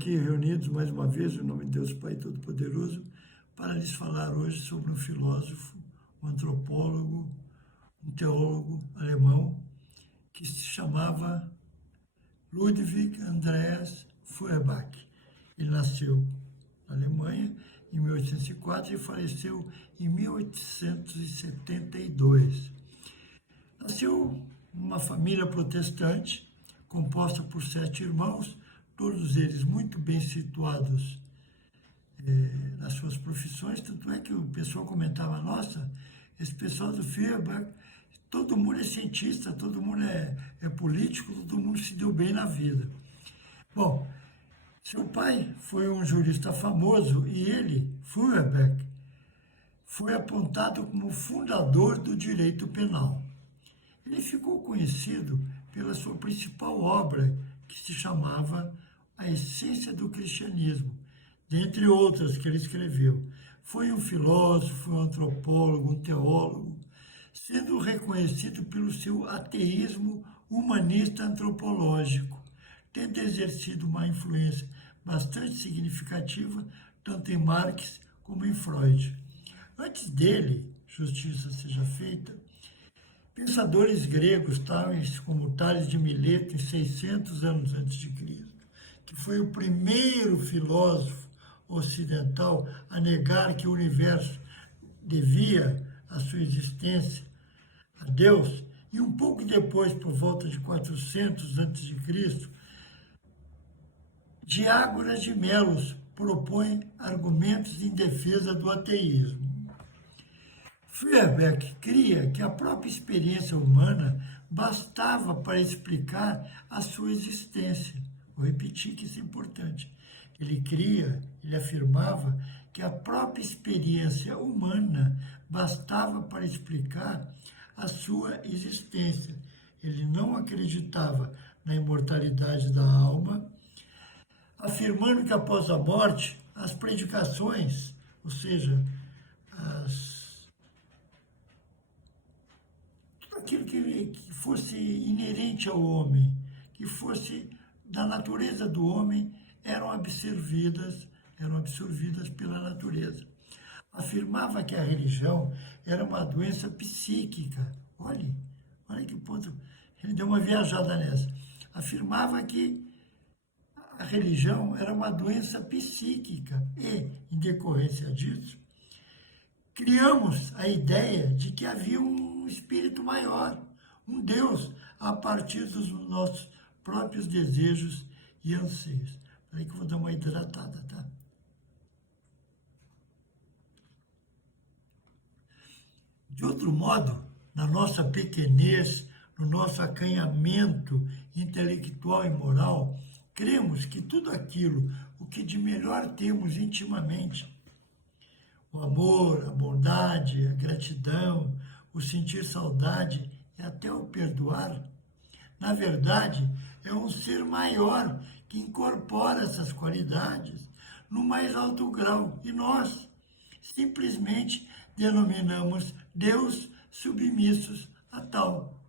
aqui reunidos mais uma vez, em nome de Deus Pai Todo-Poderoso, para lhes falar hoje sobre um filósofo, um antropólogo, um teólogo alemão, que se chamava Ludwig Andreas Feuerbach. Ele nasceu na Alemanha em 1804 e faleceu em 1872. Nasceu numa família protestante, composta por 7 irmãos, todos eles muito bem situados nas suas profissões, tanto é que o pessoal comentava, nossa, esse pessoal do Feuerbach, todo mundo é cientista, todo mundo é político, todo mundo se deu bem na vida. Bom, seu pai foi um jurista famoso e ele, Feuerbach, foi apontado como fundador do direito penal. Ele ficou conhecido pela sua principal obra, que se chamava A Essência do Cristianismo, dentre outras que ele escreveu. Foi um filósofo, um antropólogo, um teólogo, sendo reconhecido pelo seu ateísmo humanista antropológico, tendo exercido uma influência bastante significativa tanto em Marx como em Freud. Antes dele, justiça seja feita, pensadores gregos, tais como Tales de Mileto, em 600 anos antes de Cristo, que foi o primeiro filósofo ocidental a negar que o universo devia a sua existência a Deus, e um pouco depois, por volta de 400 antes de Cristo, Diágoras de Melos propõe argumentos em defesa do ateísmo. Feuerbach cria que a própria experiência humana bastava para explicar a sua existência. Vou repetir que isso é importante. Ele afirmava que a própria experiência humana bastava para explicar a sua existência. Ele não acreditava na imortalidade da alma, afirmando que após a morte, as predicações, ou seja, aquilo que fosse inerente ao homem, que fosse da natureza do homem, eram absorvidas pela natureza. Afirmava que a religião era uma doença psíquica. Olha que ponto, ele deu uma viajada nessa. Afirmava que a religião era uma doença psíquica e, em decorrência disso, criamos a ideia de que havia um espírito maior, um Deus, a partir dos nossos próprios desejos e anseios. Espera aí que eu vou dar uma hidratada, tá? De outro modo, na nossa pequenez, no nosso acanhamento intelectual e moral, cremos que tudo aquilo, o que de melhor temos intimamente, o amor, a bondade, a gratidão, o sentir saudade e até o perdoar, na verdade, é um ser maior que incorpora essas qualidades no mais alto grau. E nós simplesmente denominamos Deus submissos a tal.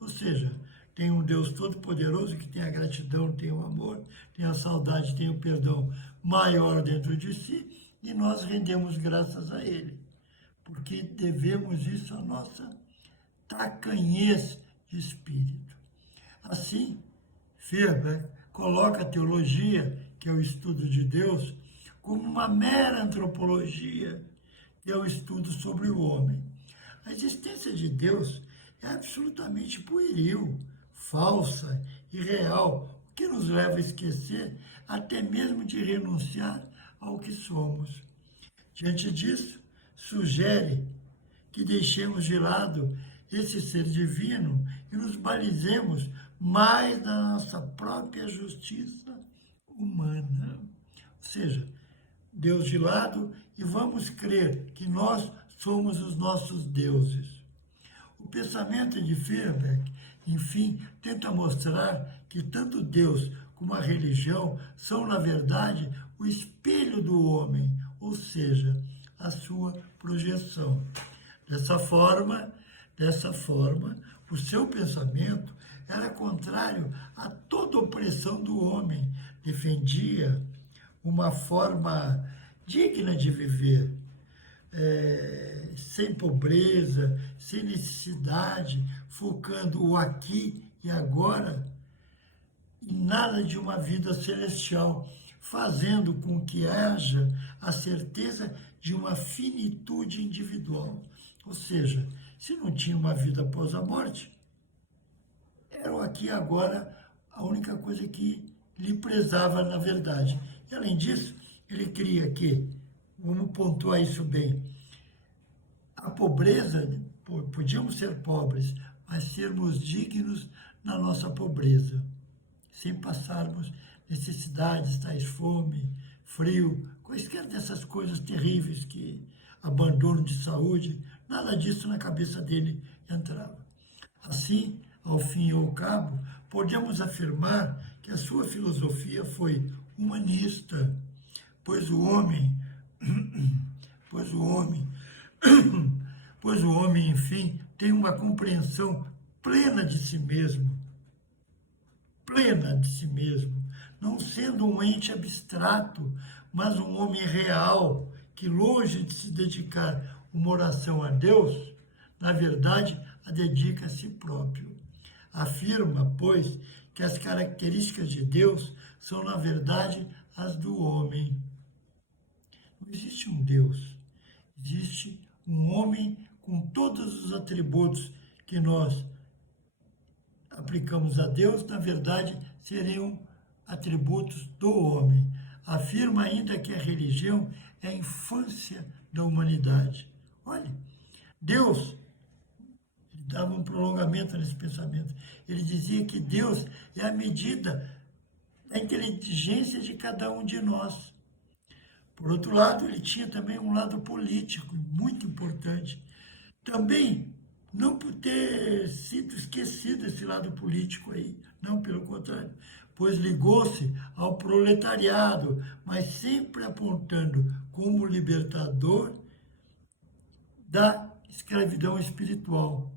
Ou seja, tem um Deus todo-poderoso que tem a gratidão, tem o amor, tem a saudade, tem o perdão maior dentro de si, e nós rendemos graças a Ele, porque devemos isso à nossa tacanhez de espírito. Assim, Feuerbach coloca a teologia, que é o estudo de Deus, como uma mera antropologia, que é o estudo sobre o homem. A existência de Deus é absolutamente pueril, falsa, irreal, o que nos leva a esquecer até mesmo de renunciar ao que somos. Diante disso, sugere que deixemos de lado esse ser divino e nos balizemos mais na nossa própria justiça humana. Ou seja, Deus de lado e vamos crer que nós somos os nossos deuses. O pensamento de Feuerbach, enfim, tenta mostrar que tanto Deus como a religião são, na verdade, o espelho do homem, ou seja, a sua projeção. Dessa forma, o seu pensamento era contrário a toda opressão do homem, defendia uma forma digna de viver, sem pobreza, sem necessidade, focando o aqui e agora, e nada de uma vida celestial, fazendo com que haja a certeza de uma finitude individual. Ou seja, se não tinha uma vida após a morte, era o aqui e agora a única coisa que lhe prezava na verdade. E além disso, ele cria que, vamos pontuar isso bem, a pobreza, podíamos ser pobres, mas sermos dignos na nossa pobreza, sem passarmos necessidades, tais fome, frio, quaisquer dessas coisas terríveis que abandono de saúde, nada disso na cabeça dele entrava. Assim, ao fim e ao cabo, podemos afirmar que a sua filosofia foi humanista, pois o homem, enfim, tem uma compreensão plena de si mesmo, não sendo um ente abstrato, mas um homem real, que longe de se dedicar uma oração a Deus, na verdade, a dedica a si próprio. Afirma, pois, que as características de Deus são, na verdade, as do homem. Não existe um Deus, existe um homem com todos os atributos que nós aplicamos a Deus, na verdade, seriam atributos do homem. Afirma ainda que a religião é a infância da humanidade. Olha, Deus dava um prolongamento nesse pensamento. Ele dizia que Deus é a medida da inteligência de cada um de nós. Por outro lado, ele tinha também um lado político muito importante. Também, não por ter sido esquecido esse lado político aí, não, pelo contrário, pois ligou-se ao proletariado, mas sempre apontando como libertador da escravidão espiritual.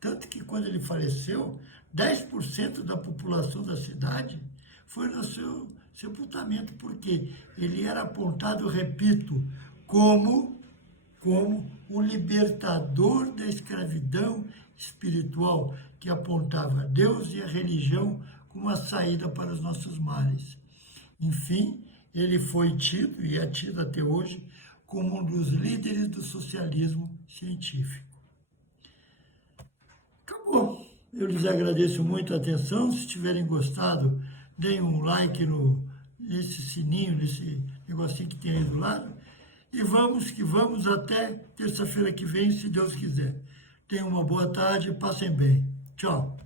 Tanto que quando ele faleceu, 10% da população da cidade foi no seu sepultamento, porque ele era apontado, repito, como o libertador da escravidão espiritual, que apontava Deus e a religião como a saída para os nossos males. Enfim, ele foi tido, e é tido até hoje, como um dos líderes do socialismo científico. Acabou. Eu lhes agradeço muito a atenção. Se tiverem gostado, deem um like nesse sininho, nesse negocinho que tem aí do lado. E vamos que vamos até terça-feira que vem, se Deus quiser. Tenham uma boa tarde, passem bem. Tchau.